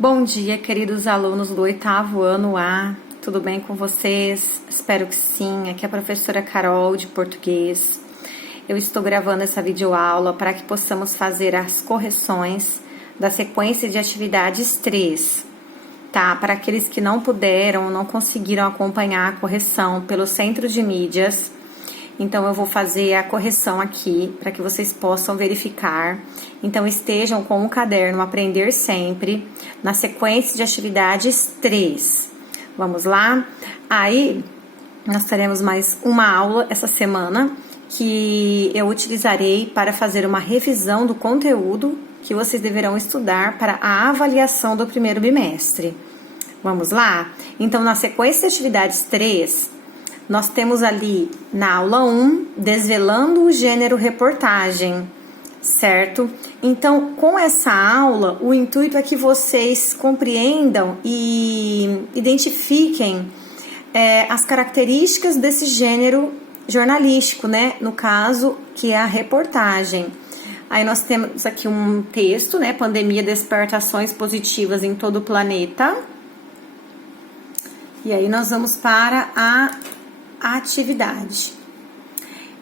Bom dia, queridos alunos do 8º ano A. Tudo bem com vocês? Espero que sim. Aqui é a professora Carol, de português. Eu estou gravando essa videoaula para que possamos fazer as correções da sequência de atividades 3, tá? Para aqueles que não puderam, não conseguiram acompanhar a correção pelo centro de mídias, então eu vou fazer a correção aqui para que vocês possam verificar. Então estejam com o caderno Aprender Sempre na sequência de atividades 3. Vamos lá? Aí nós teremos mais uma aula essa semana que eu utilizarei para fazer uma revisão do conteúdo que vocês deverão estudar para a avaliação do primeiro bimestre. Vamos lá? Então, na sequência de atividades 3, nós temos ali na aula 1, desvelando o gênero reportagem, certo? Então, com essa aula, o intuito é que vocês compreendam e identifiquem as características desse gênero jornalístico, né? No caso, que é a reportagem. Aí nós temos aqui um texto, né? Pandemia desperta ações positivas em todo o planeta. E aí nós vamos para a atividade,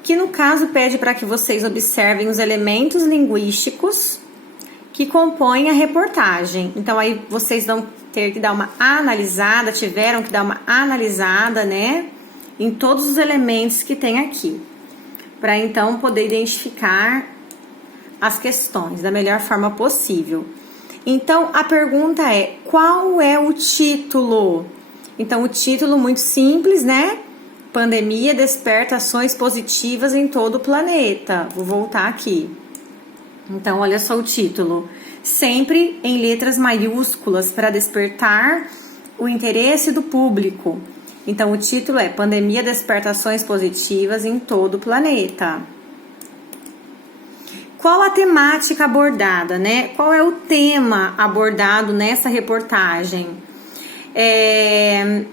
que no caso pede para que vocês observem os elementos linguísticos que compõem a reportagem. Então aí vocês vão ter que dar uma analisada, tiveram que dar uma analisada, né, em todos os elementos que tem aqui, para então poder identificar as questões da melhor forma possível. Então a pergunta é: qual é o título? Então o título muito simples, né? Pandemia desperta ações positivas em todo o planeta. Vou voltar aqui. Então, olha só o título. Sempre em letras maiúsculas para despertar o interesse do público. Então, o título é Pandemia desperta ações positivas em todo o planeta. Qual a temática abordada, né? Qual é o tema abordado nessa reportagem?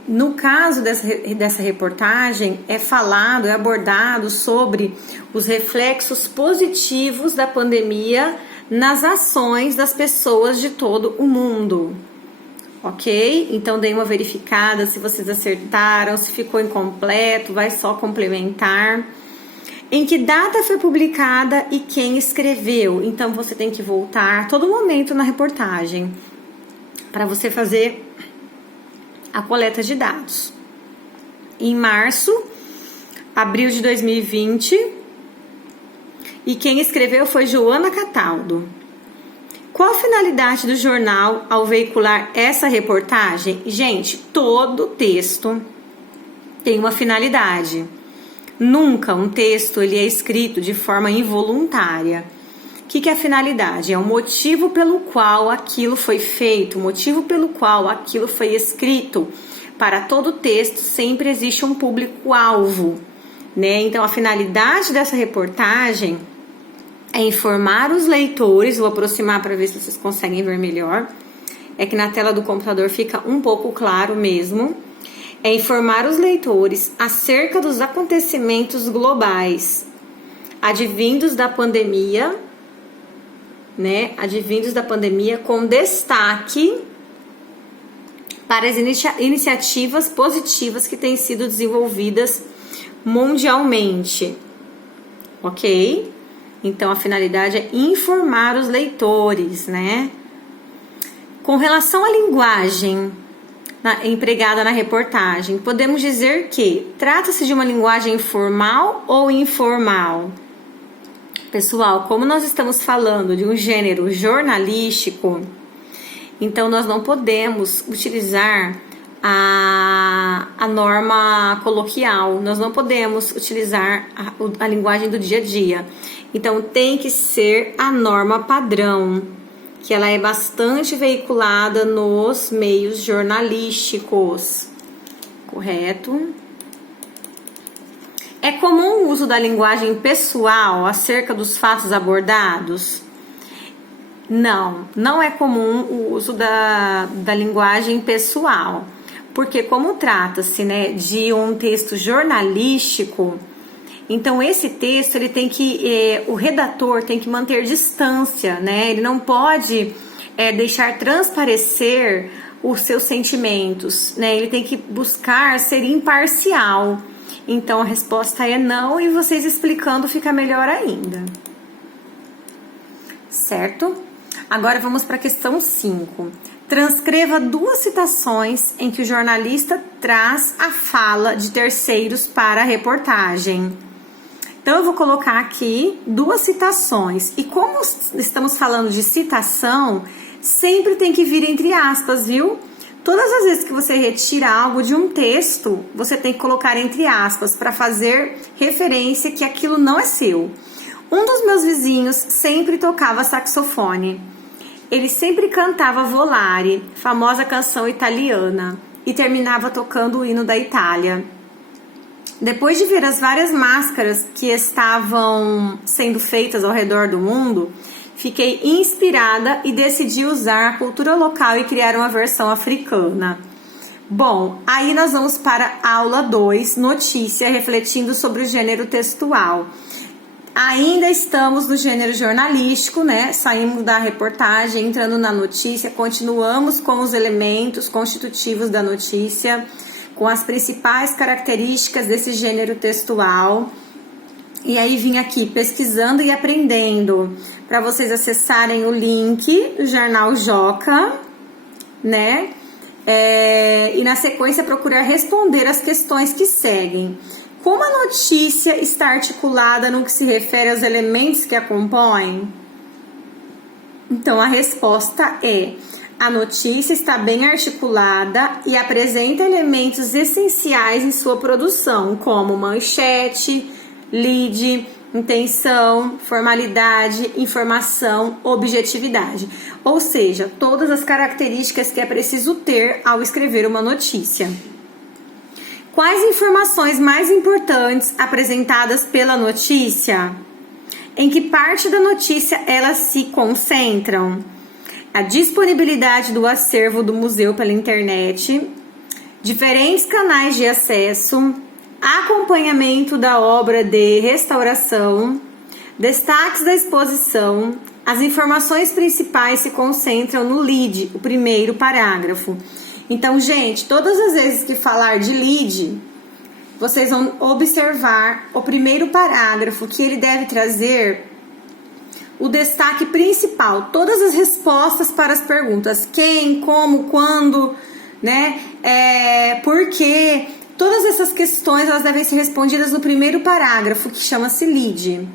No caso dessa reportagem, é abordado sobre os reflexos positivos da pandemia nas ações das pessoas de todo o mundo. Ok? Então, dei uma verificada se vocês acertaram, se ficou incompleto, vai só complementar. Em que data foi publicada e quem escreveu? Então, você tem que voltar a todo momento na reportagem para você fazer a coleta de dados. Em março, abril de 2020, e quem escreveu foi Joana Cataldo. Qual a finalidade do jornal ao veicular essa reportagem? Gente, todo texto tem uma finalidade. Nunca um texto ele é escrito de forma involuntária. O que é a finalidade? É o motivo pelo qual aquilo foi feito, o motivo pelo qual aquilo foi escrito. Para todo texto sempre existe um público-alvo, né? Então, a finalidade dessa reportagem é informar os leitores, vou aproximar para ver se vocês conseguem ver melhor, é que na tela do computador fica um pouco claro mesmo, é informar os leitores acerca dos acontecimentos globais advindos da pandemia, né, advindos da pandemia, com destaque para as iniciativas positivas que têm sido desenvolvidas mundialmente, ok? Então, a finalidade é informar os leitores, né? Com relação à linguagem empregada na reportagem, podemos dizer que trata-se de uma linguagem formal ou informal? Pessoal, como nós estamos falando de um gênero jornalístico, então nós não podemos utilizar a norma coloquial, nós não podemos utilizar a linguagem do dia a dia. Então tem que ser a norma padrão, que ela é bastante veiculada nos meios jornalísticos, correto? É comum o uso da linguagem pessoal acerca dos fatos abordados? Não, não é comum o uso da linguagem pessoal, porque como trata-se, né, de um texto jornalístico, então esse texto ele tem que, o redator tem que manter distância, né? Ele não pode deixar transparecer os seus sentimentos, né? Ele tem que buscar ser imparcial. Então a resposta é não, e vocês explicando fica melhor ainda. Certo? Agora vamos para a questão 5. Transcreva 2 citações em que o jornalista traz a fala de terceiros para a reportagem. Então eu vou colocar aqui 2 citações. E como estamos falando de citação, sempre tem que vir entre aspas, viu? Todas as vezes que você retira algo de um texto, você tem que colocar entre aspas para fazer referência que aquilo não é seu. Um dos meus vizinhos sempre tocava saxofone. Ele sempre cantava Volare, famosa canção italiana, e terminava tocando o hino da Itália. Depois de ver as várias máscaras que estavam sendo feitas ao redor do mundo, fiquei inspirada e decidi usar a cultura local e criar uma versão africana. Bom, aí nós vamos para a aula 2, notícia, refletindo sobre o gênero textual. Ainda estamos no gênero jornalístico, né? Saímos da reportagem, entrando na notícia, continuamos com os elementos constitutivos da notícia, com as principais características desse gênero textual. E aí vim aqui pesquisando e aprendendo para vocês acessarem o link do Jornal Joca, né? E na sequência procurar responder as questões que seguem. Como a notícia está articulada no que se refere aos elementos que a compõem? Então a resposta é: a notícia está bem articulada e apresenta elementos essenciais em sua produção, como manchete, lead, intenção, formalidade, informação, objetividade. Ou seja, todas as características que é preciso ter ao escrever uma notícia. Quais informações mais importantes apresentadas pela notícia? Em que parte da notícia elas se concentram? A disponibilidade do acervo do museu pela internet, diferentes canais de acesso, acompanhamento da obra de restauração, destaques da exposição. As informações principais se concentram no lead, o primeiro parágrafo. Então, gente, todas as vezes que falar de lead, vocês vão observar o primeiro parágrafo, que ele deve trazer o destaque principal, todas as respostas para as perguntas: quem, como, quando, né? Por quê? Todas essas questões elas devem ser respondidas no primeiro parágrafo, que chama-se lead.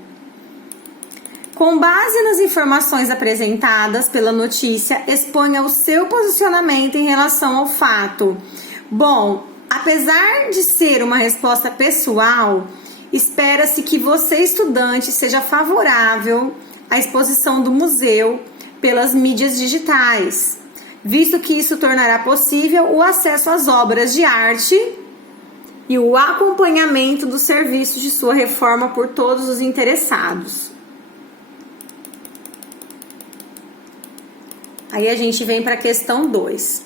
Com base nas informações apresentadas pela notícia, exponha o seu posicionamento em relação ao fato. Bom, apesar de ser uma resposta pessoal, espera-se que você, estudante, seja favorável à exposição do museu pelas mídias digitais, visto que isso tornará possível o acesso às obras de arte e o acompanhamento dos serviços de sua reforma por todos os interessados. Aí a gente vem para a questão 2.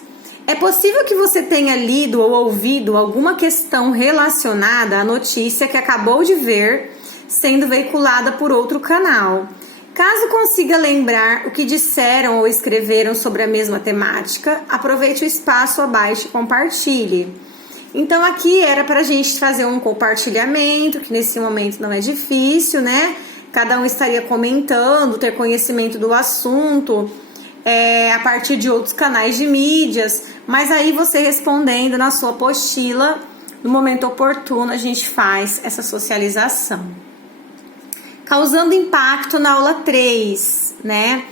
É possível que você tenha lido ou ouvido alguma questão relacionada à notícia que acabou de ver sendo veiculada por outro canal. Caso consiga lembrar o que disseram ou escreveram sobre a mesma temática, aproveite o espaço abaixo e compartilhe. Então aqui era para a gente fazer um compartilhamento, que nesse momento não é difícil, né? Cada um estaria comentando, ter conhecimento do assunto, a partir de outros canais de mídias, mas aí você respondendo na sua apostila, no momento oportuno a gente faz essa socialização. Causando impacto na aula 3, né?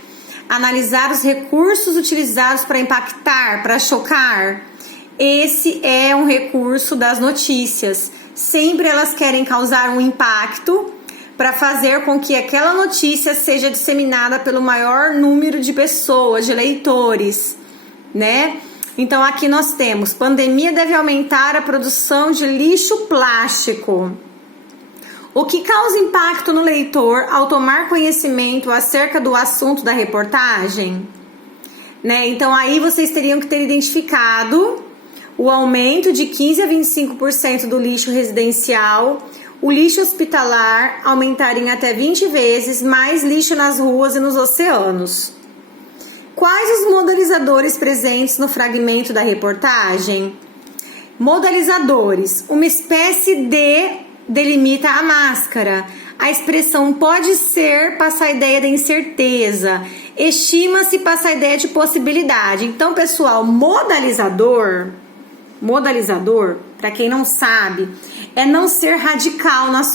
Analisar os recursos utilizados para impactar, para chocar. Esse é um recurso das notícias. Sempre elas querem causar um impacto para fazer com que aquela notícia seja disseminada pelo maior número de pessoas, de leitores, né? Então aqui nós temos: pandemia deve aumentar a produção de lixo plástico. O que causa impacto no leitor ao tomar conhecimento acerca do assunto da reportagem, né? Então aí vocês teriam que ter identificado o aumento de 15 a 25% do lixo residencial, o lixo hospitalar aumentar em até 20 vezes, mais lixo nas ruas e nos oceanos. Quais os modalizadores presentes no fragmento da reportagem? Modalizadores. Uma espécie de delimita a máscara. A expressão pode ser passa a ideia da incerteza. Estima-se passa a ideia de possibilidade. Então, pessoal, modalizador, para quem não sabe, é não ser radical nas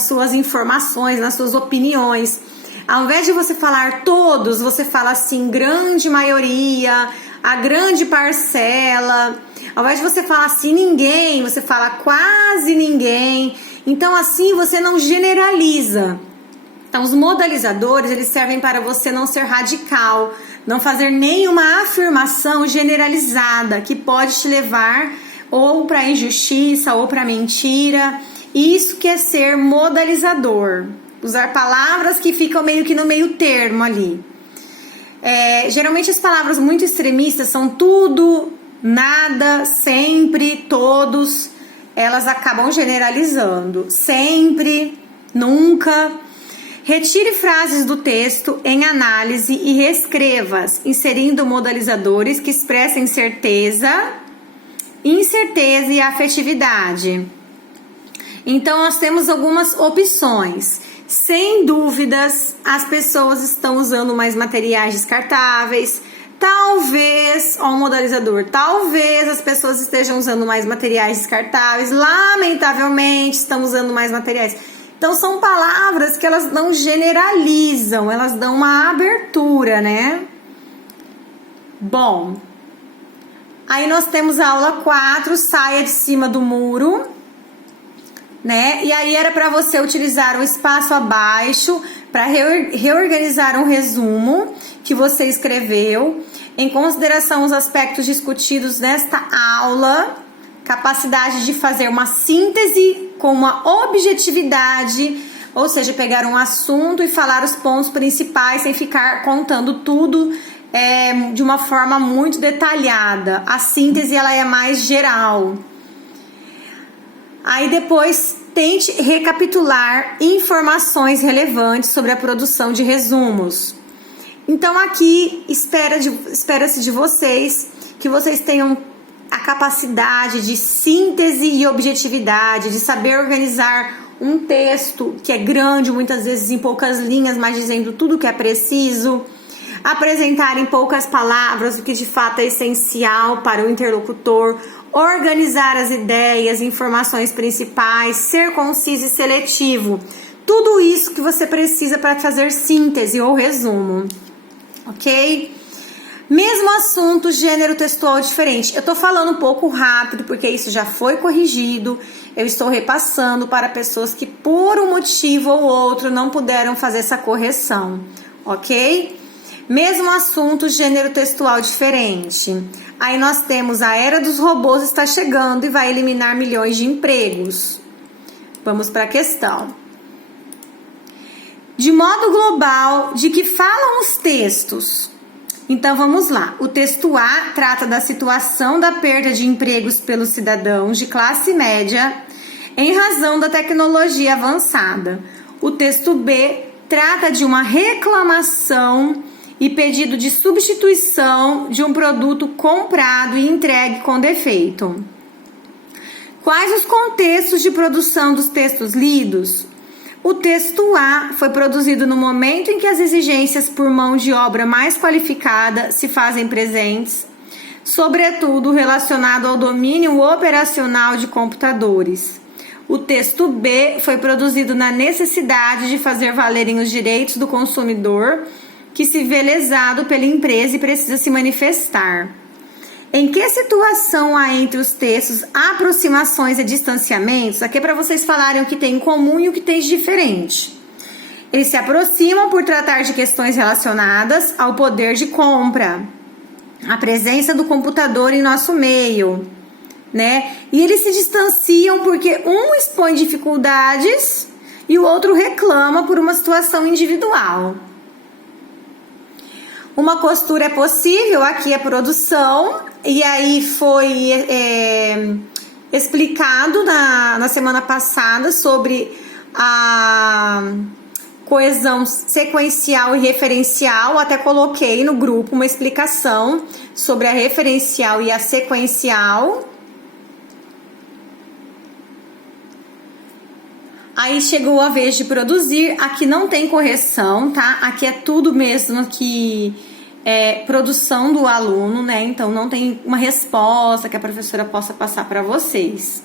suas informações, nas suas opiniões. Ao invés de você falar todos, você fala assim, grande maioria, a grande parcela. Ao invés de você falar assim, ninguém, você fala quase ninguém. Então, assim, você não generaliza. Então, os modalizadores, eles servem para você não ser radical, não fazer nenhuma afirmação generalizada que pode te levar ou para injustiça ou para mentira. Isso que é ser modalizador. Usar palavras que ficam meio que no meio termo ali. Geralmente as palavras muito extremistas são tudo, nada, sempre, todos. Elas acabam generalizando. Sempre, nunca. Retire frases do texto em análise e reescreva-as, inserindo modalizadores que expressem certeza, incerteza e afetividade. Então, nós temos algumas opções. Sem dúvidas, as pessoas estão usando mais materiais descartáveis. Talvez, ó, um modalizador, talvez as pessoas estejam usando mais materiais descartáveis. Lamentavelmente, estão usando mais materiais. Então, são palavras que elas não generalizam, elas dão uma abertura, né? Bom, aí nós temos a aula 4, saia de cima do muro. Né? E aí era para você utilizar o espaço abaixo para reorganizar um resumo que você escreveu, em consideração os aspectos discutidos nesta aula, capacidade de fazer uma síntese com uma objetividade, ou seja, pegar um assunto e falar os pontos principais sem ficar contando tudo de uma forma muito detalhada. A síntese ela é mais geral. Aí depois tente recapitular informações relevantes sobre a produção de resumos. Então aqui espera-se de vocês que vocês tenham a capacidade de síntese e objetividade, de saber organizar um texto que é grande, muitas vezes em poucas linhas, mas dizendo tudo o que é preciso, apresentar em poucas palavras o que de fato é essencial para o interlocutor, organizar as ideias, informações principais, ser conciso e seletivo. Tudo isso que você precisa para fazer síntese ou resumo, ok? Mesmo assunto, gênero textual diferente. Eu tô falando um pouco rápido porque isso já foi corrigido. Eu estou repassando para pessoas que por um motivo ou outro não puderam fazer essa correção, ok? Mesmo assunto, gênero textual diferente. Aí nós temos a era dos robôs está chegando e vai eliminar milhões de empregos. Vamos para a questão. De modo global, de que falam os textos? Então vamos lá. O texto A trata da situação da perda de empregos pelos cidadãos de classe média em razão da tecnologia avançada. O texto B trata de uma reclamação e pedido de substituição de um produto comprado e entregue com defeito. Quais os contextos de produção dos textos lidos? O texto A foi produzido no momento em que as exigências por mão de obra mais qualificada se fazem presentes, sobretudo relacionado ao domínio operacional de computadores. O texto B foi produzido na necessidade de fazer valerem os direitos do consumidor que se vê lesado pela empresa e precisa se manifestar. Em que situação há entre os textos aproximações e distanciamentos? Aqui é para vocês falarem o que tem em comum e o que tem de diferente. Eles se aproximam por tratar de questões relacionadas ao poder de compra, a presença do computador em nosso meio, né? E eles se distanciam porque um expõe dificuldades e o outro reclama por uma situação individual. Uma costura é possível, aqui é produção, e aí foi explicado na semana passada sobre coesão sequencial e referencial. Até coloquei no grupo uma explicação sobre a referencial e a sequencial. Aí chegou a vez de produzir. Aqui não tem correção, tá? Aqui é tudo mesmo que produção do aluno, né? Então não tem uma resposta que a professora possa passar para vocês.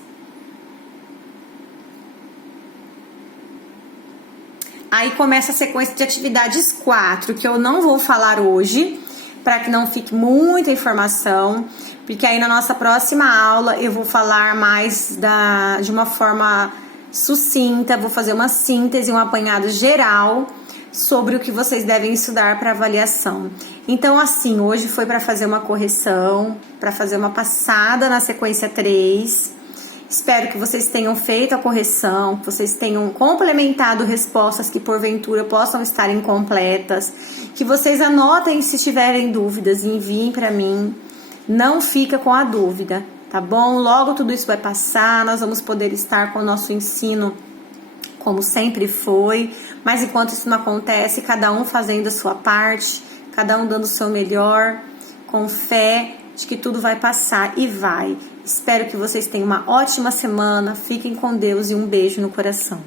Aí começa a sequência de atividades 4, que eu não vou falar hoje, para que não fique muita informação, porque aí na nossa próxima aula eu vou falar mais de uma forma sucinta, vou fazer uma síntese, um apanhado geral sobre o que vocês devem estudar para avaliação. Então, assim, hoje foi para fazer uma correção, para fazer uma passada na sequência 3. Espero que vocês tenham feito a correção, que vocês tenham complementado respostas que porventura possam estar incompletas, que vocês anotem se tiverem dúvidas e enviem para mim. Não fica com a dúvida, tá bom? Logo tudo isso vai passar, nós vamos poder estar com o nosso ensino como sempre foi, mas enquanto isso não acontece, cada um fazendo a sua parte, cada um dando o seu melhor, com fé de que tudo vai passar e vai. Espero que vocês tenham uma ótima semana, fiquem com Deus e um beijo no coração.